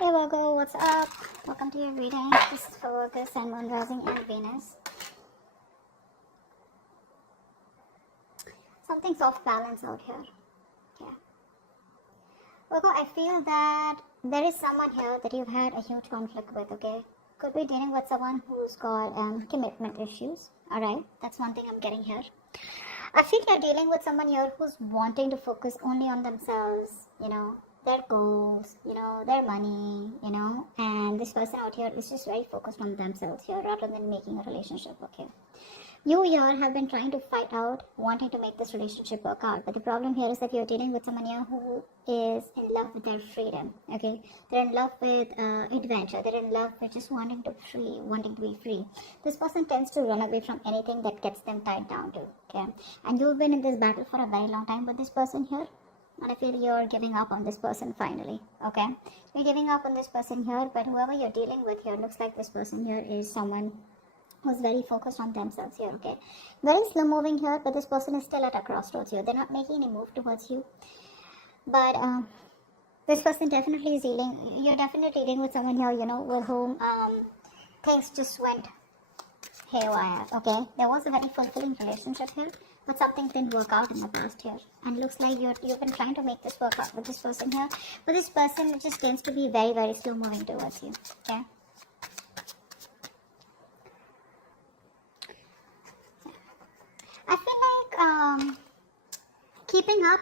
Hey Virgo, what's up? Welcome to your reading. This is for Virgo, Sun, Moon, Rising, and Venus. Something's off balance out here. Yeah. Virgo, I feel that there is someone here that you've had a huge conflict with, okay? Could be dealing with someone who's got commitment issues. Alright, that's one thing I'm getting here. I feel you're dealing with someone here who's wanting to focus only on themselves, their goals, their money, and this person out here is just very focused on themselves here rather than making a relationship, okay? You here have been trying to fight out, wanting to make this relationship work out, but the problem here is that you're dealing with someone here who is in love with their freedom, okay? They're in love with adventure, they're in love with just wanting to be free. This person tends to run away from anything that gets them tied down to, okay? And you've been in this battle for a very long time with this person here, and I feel you're giving up on this person finally, okay? You're giving up on this person here, but whoever you're dealing with here, looks like this person here is someone who's very focused on themselves here, okay? Very slow moving here, but this person is still at a crossroads here. They're not making any move towards you. But this person definitely is dealing, you're definitely dealing with someone here, with whom things just went haywire, okay? There was a very fulfilling relationship here, but something didn't work out in the past here. And it looks like you've been trying to make this work out with this person here, but this person just tends to be very, very slow moving towards you, okay? I feel like keeping up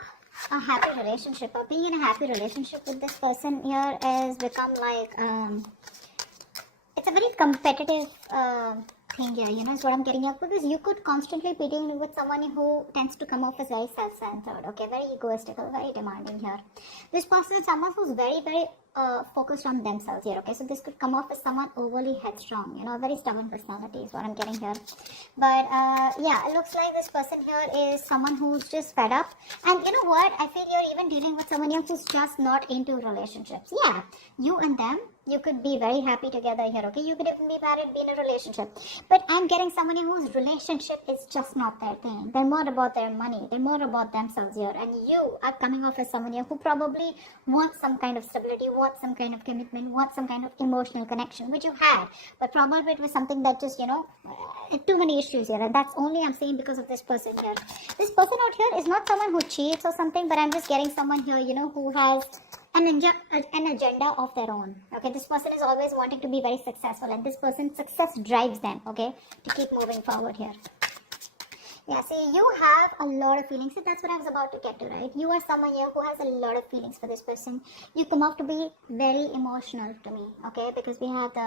a happy relationship or being in a happy relationship with this person here has become like, it's a very competitive thing here, is what I'm getting at, because you could constantly be dealing with someone who tends to come off as very self-centered, okay, very egoistical, very demanding here. This person is someone who's very, very focused on themselves here, okay? So this could come off as someone overly headstrong, a very stubborn personality is what I'm getting here. But yeah, it looks like this person here is someone who's just fed up. And you know what? I feel you're even dealing with someone here who's just not into relationships. Yeah, you and them, you could be very happy together here, okay? You could even be married, be in a relationship. But I'm getting someone whose relationship is just not their thing. They're more about their money. They're more about themselves here. And you are coming off as someone here who probably wants some kind of stability, wants some kind of commitment, wants some kind of emotional connection, which you had. But probably it was something that just, too many issues here. And that's only I'm saying because of this person here. This person out here is not someone who cheats or something, but I'm just getting someone here, who has an agenda of their own, okay? This person is always wanting to be very successful, and this person's success drives them, okay, to keep moving forward here. Yeah, see, you have a lot of feelings. See, that's what I was about to get to, right? You are someone here who has a lot of feelings for this person. You come off to be very emotional to me, okay? Because we have the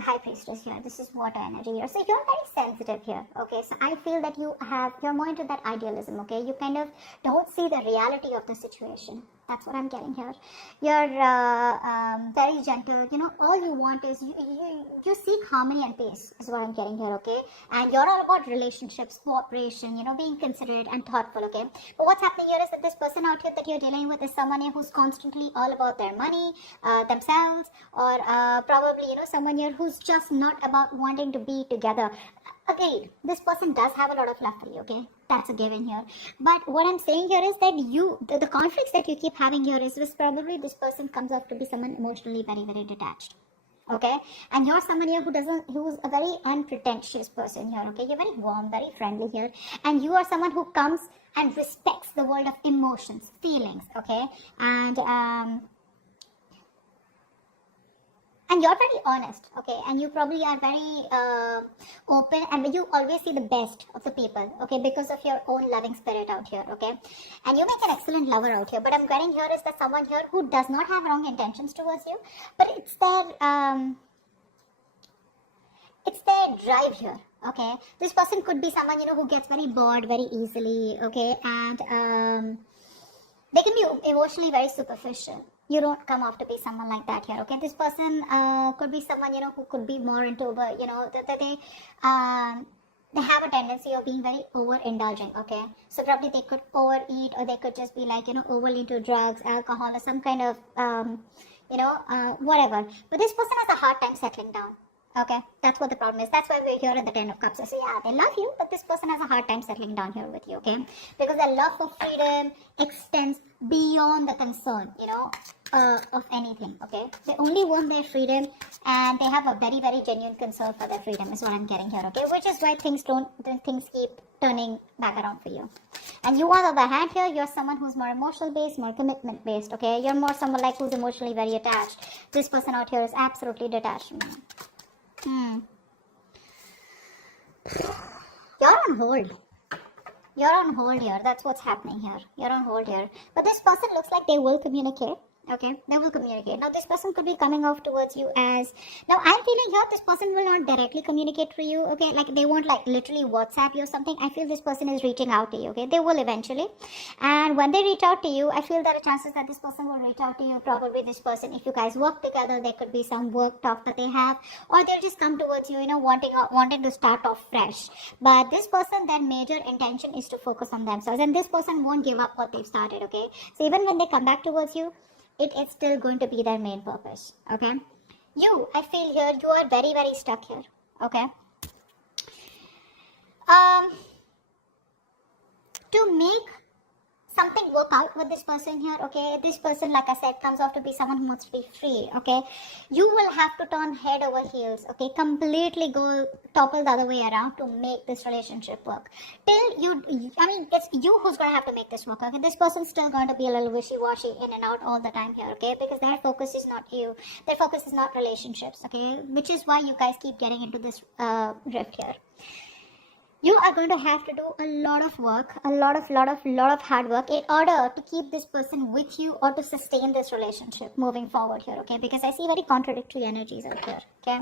high priestess here. This is water energy here. So you're very sensitive here, okay? So I feel that you're more into that idealism, okay? You kind of don't see the reality of the situation. That's what I'm getting here. You're very gentle. All you want is you seek harmony and peace is what I'm getting here, okay? And you're all about relationships, cooperation, being considerate and thoughtful, okay? But what's happening here is that this person out here that you're dealing with is someone here who's constantly all about their money, themselves, or probably, someone here who's just not about wanting to be together. Again, this person does have a lot of love for you, okay? That's a given here. But what I'm saying here is that the conflicts that you keep having here is probably this person comes out to be someone emotionally very, very detached, okay? And you're someone here who's a very unpretentious person here, okay? You're very warm, very friendly here. And you are someone who comes and respects the world of emotions, feelings, okay? And you're very honest, okay? And you probably are very open, and you always see the best of the people, okay? Because of your own loving spirit out here, okay? And you make an excellent lover out here. But I'm getting here is that someone here who does not have wrong intentions towards you, but it's their drive here, okay? This person could be someone, who gets very bored very easily, okay? And they can be emotionally very superficial. You don't come off to be someone like that here, okay? This person could be someone, who could be more into, they have a tendency of being very overindulgent, okay? So probably they could overeat, or they could just be like, overly into drugs, alcohol, or some kind of, whatever. But this person has a hard time settling down, Okay, that's what the problem is. That's why we're here at the Ten of Cups. So yeah, they love you, but this person has a hard time settling down here with you, okay? Because their love for freedom extends beyond the concern, of anything, okay? They only want their freedom, and they have a very, very genuine concern for their freedom, is what I'm getting here, okay? Which is why things keep turning back around for you. And you, on the other hand, here, you're someone who's more emotional based, more commitment based, okay? You're more someone like who's emotionally very attached. This person out here is absolutely detached from you. You're on hold. You're on hold here. That's what's happening here. You're on hold here. But this person looks like they will communicate. Okay, they will communicate. Now, this person could be coming off towards you as... Now, I'm feeling here this person will not directly communicate to you, okay? Like, they won't, like, literally WhatsApp you or something. I feel this person is reaching out to you, okay? They will eventually. And when they reach out to you, I feel there are chances that this person will reach out to you. Probably this person, if you guys work together, there could be some work talk that they have. Or they'll just come towards you, wanting to start off fresh. But this person, their major intention is to focus on themselves. And this person won't give up what they've started, okay? So even when they come back towards you, it is still going to be their main purpose, okay? I feel here, you are very, very stuck here, okay? To make something work out with this person here, okay? This person, like I said, comes off to be someone who wants to be free, okay? You will have to turn head over heels, okay? Completely topple the other way around to make this relationship work. It's you who's going to have to make this work, okay? This person's still going to be a little wishy-washy in and out all the time here, okay? Because their focus is not you. Their focus is not relationships, okay? Which is why you guys keep getting into this rift here. You are going to have to do a lot of work, a lot of hard work in order to keep this person with you or to sustain this relationship moving forward here, okay? Because I see very contradictory energies out here, okay?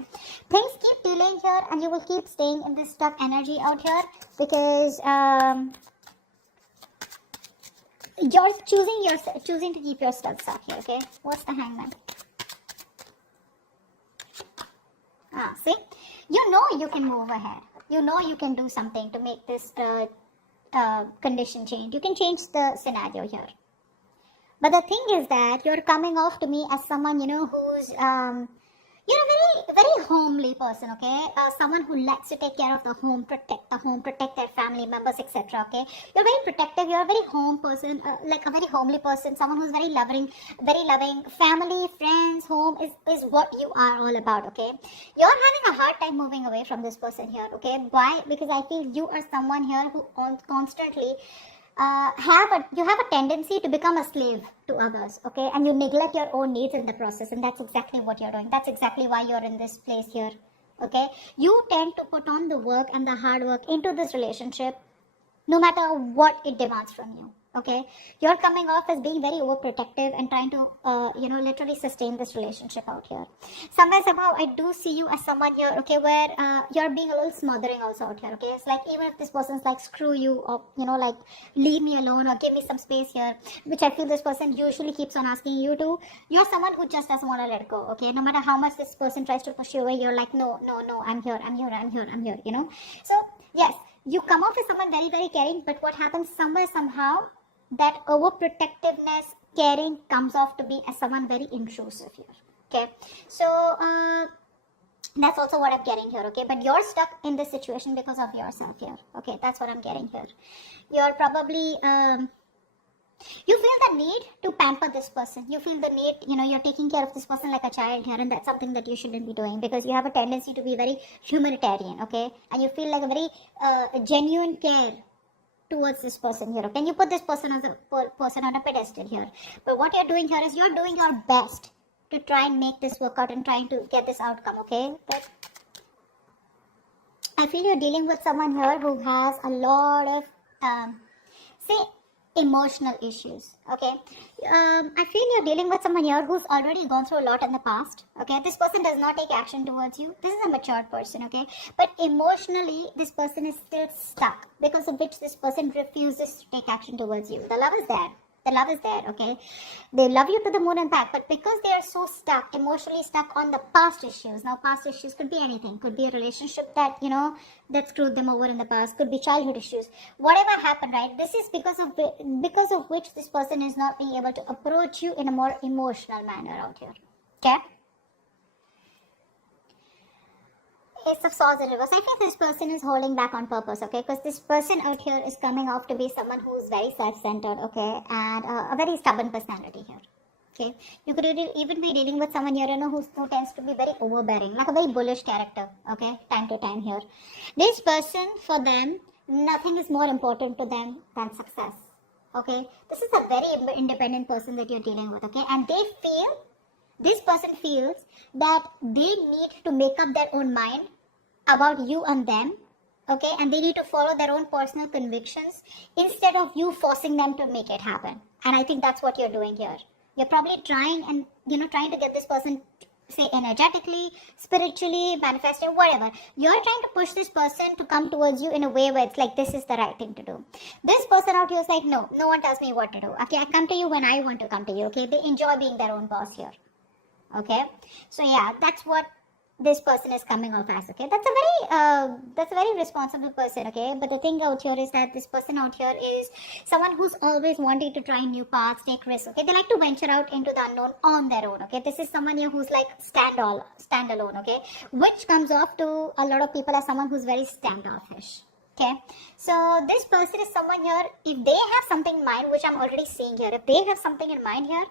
Things keep delaying here and you will keep staying in this stuck energy out here because you're choosing to keep your stuff stuck here, okay? What's the Hangman? See? You can move ahead. You can do something to make this condition change. You can change the scenario here. But the thing is that you're coming off to me as someone, who's, very, very homely person, okay? Someone who likes to take care of the home, protect their family members, etc., okay? You're very protective. You're a very home person, like a very homely person, someone who's very loving. Family, friends, home is what you are all about, okay? You're having a hard time moving away from this person here, okay? Why? Because I feel you are someone here who constantly you have a tendency to become a slave to others, okay? And you neglect your own needs in the process, and that's exactly what you're doing. That's exactly why you're in this place here, okay? You tend to put on the work and the hard work into this relationship no matter what it demands from you, okay? You're coming off as being very overprotective and trying to, literally sustain this relationship out here. Somehow, I do see you as someone here, okay, where you're being a little smothering also out here, okay? It's like, even if this person's like, screw you, or, like, leave me alone or give me some space here, which I feel this person usually keeps on asking you to, you're someone who just doesn't want to let go, okay? No matter how much this person tries to push you away, you're like, no, I'm here, So, yes, you come off as someone very, very caring, but what happens somehow, that overprotectiveness, caring comes off to be as someone very intrusive here, okay? So, that's also what I'm getting here, okay? But you're stuck in this situation because of yourself here, okay? That's what I'm getting here. You're probably, you feel the need to pamper this person. You feel the need, you're taking care of this person like a child here, and that's something that you shouldn't be doing because you have a tendency to be very humanitarian, okay? And you feel like a very genuine care towards this person here, okay? And you put this person as a person on a pedestal here. But what you're doing here is you're doing your best to try and make this work out and trying to get this outcome, okay? But I feel you're dealing with someone here who has a lot of, emotional issues, okay? I feel you're dealing with someone here who's already gone through a lot in the past, okay? This person does not take action towards you. This is a mature person, okay? But emotionally, this person is still stuck, because of which this person refuses to take action towards you. The love is there. The love is there, okay? They love you to the moon and back, but because they are so stuck, emotionally stuck on the past issues. Now, past issues could be anything. Could be a relationship that, that screwed them over in the past. Could be childhood issues. Whatever happened, right? This is because of which this person is not being able to approach you in a more emotional manner out here, okay? Ace of Swords in reverse. I feel this person is holding back on purpose, okay? Because this person out here is coming off to be someone who's very self-centered, okay? And a very stubborn personality here. Okay, you could even be dealing with someone here, who tends to be very overbearing, like a very bullish character. Okay, time to time here. This person, for them, nothing is more important to them than success. Okay, this is a very independent person that you're dealing with. Okay, and this person feels that they need to make up their own mind about you and them. Okay, and they need to follow their own personal convictions instead of you forcing them to make it happen. And I think that's what you're doing here. You're probably trying to get this person, say, energetically, spiritually, manifesting, whatever. You're trying to push this person to come towards you in a way where it's like, this is the right thing to do. This person out here is like, no one tells me what to do. Okay, I come to you when I want to come to you. Okay, they enjoy being their own boss here. Okay, so yeah, that's what this person is coming off as. Okay, that's a very responsible person. Okay, but the thing out here is that this person out here is someone who's always wanting to try new paths, take risks. Okay, they like to venture out into the unknown on their own. Okay, this is someone here who's like standalone. Okay, which comes off to a lot of people as someone who's very standoffish. Okay, so this person is someone here, if they have something in mind, which I'm already seeing here, if they have something in mind here,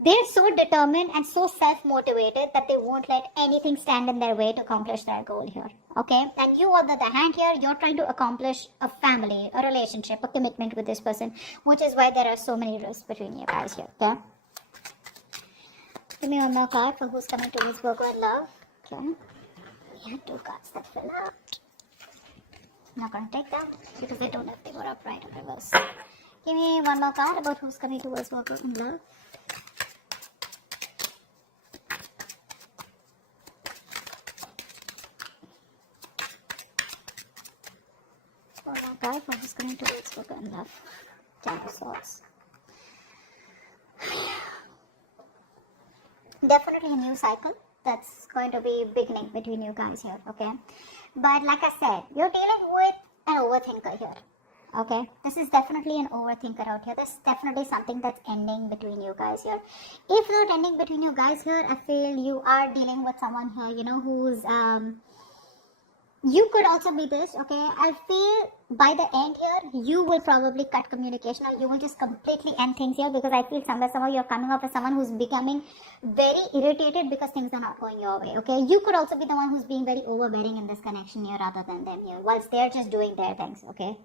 they're so determined and so self-motivated that they won't let anything stand in their way to accomplish their goal here. Okay? And you, on the other hand here, you're trying to accomplish a family, a relationship, a commitment with this person, which is why there are so many risks between you guys here. Okay? Give me one more card for who's coming to this Virgo in love. Okay? We had 2 cards that fell out. I'm not going to take them because I don't know if they were upright or reverse. Give me one more card about who's coming towards Virgo in love. Guy for who's coming towards Virgo in love. 10 of Swords. Definitely a new cycle that's going to be beginning between you guys here, okay? But like I said, you're dealing with an overthinker here, okay? This is definitely an overthinker out here. There's definitely something that's ending between you guys here. If not ending between you guys here, I feel you are dealing with someone here, who's you could also be this, okay? I feel by the end here, you will probably cut communication or you will just completely end things here, because I feel somehow you're coming off as someone who's becoming very irritated because things are not going your way, okay? You could also be the one who's being very overbearing in this connection here rather than them here, whilst they're just doing their things, okay?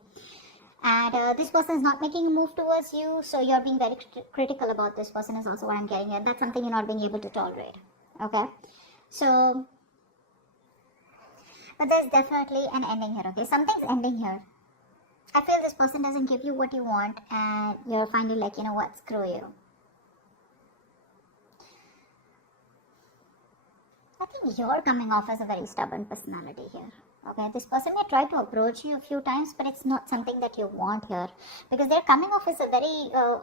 And this person is not making a move towards you, so you're being very critical about this person is also what I'm getting here. That's something you're not being able to tolerate, okay? So... but there's definitely an ending here, okay? Something's ending here. I feel this person doesn't give you what you want and you're finally like, you know what, screw you. I think you're coming off as a very stubborn personality here, okay? This person may try to approach you a few times, but it's not something that you want here, because they're coming off as a very,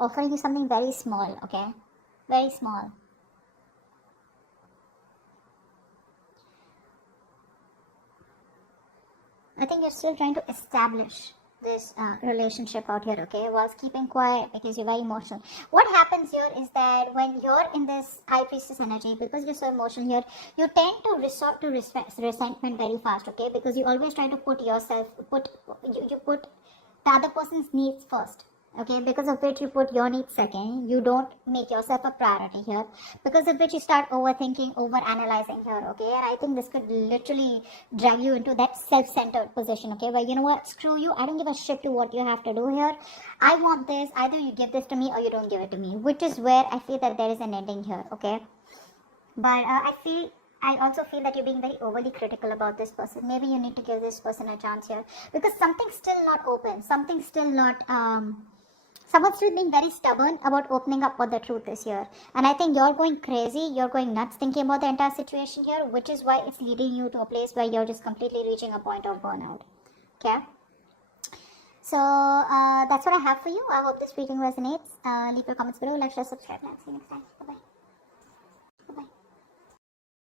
offering you something very small, okay? Very small. I think you're still trying to establish this relationship out here, okay, whilst keeping quiet because you're very emotional. What happens here is that when you're in this High Priestess energy, because you're so emotional here, you tend to resort to resentment very fast, okay, because you always try to put you put the other person's needs first, okay, because of which you put your needs second. You don't make yourself a priority here, because of which you start overthinking, over-analyzing here, okay? And I think this could literally drag you into that self-centered position, okay, where, you know what, screw you, I don't give a shit to what you have to do here. I want this, either you give this to me or you don't give it to me, which is where I feel that there is an ending here, okay? But I also feel that you're being very overly critical about this person. Maybe you need to give this person a chance here, because something's still not open, something's still not, someone's still being very stubborn about opening up what the truth is here. And I think you're going crazy, you're going nuts thinking about the entire situation here, which is why it's leading you to a place where you're just completely reaching a point of burnout, okay? So, that's what I have for you. I hope this reading resonates. Leave your comments below, like, share, subscribe, and see you next time. Bye-bye.